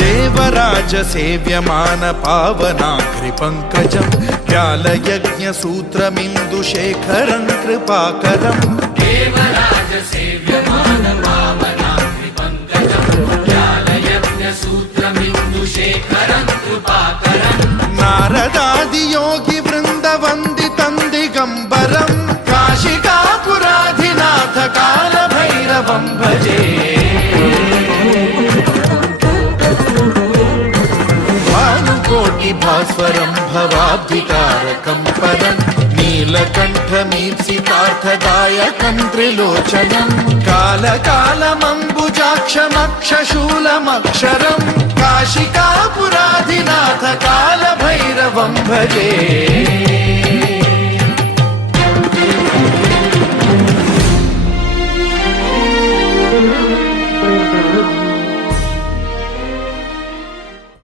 देवराज सेव्यमान पावनाग्रि पंकजं व्यालयज्ञ सूत्रमिन्दुशेखरं कृपाकरं देवराज सेव्यमान पावनाग्रि पंकजं व्यालयज्ञ सूत्रमिन्दुशेखरं कृपाकरं नारदादि योगी वृंद वंदितं दिगंबरं काशिकापुराधिनाथ काल भैरवं भजे कोटि भास्वरं भवाब्धिकारकं परं नीलकण्ठमीप्सितार्थदायकं त्रिलोचनं कालकालमम्बुजाक्षमक्षशूलमक्षरं काशिकापुराधिनाथ कालभैरवं भजे।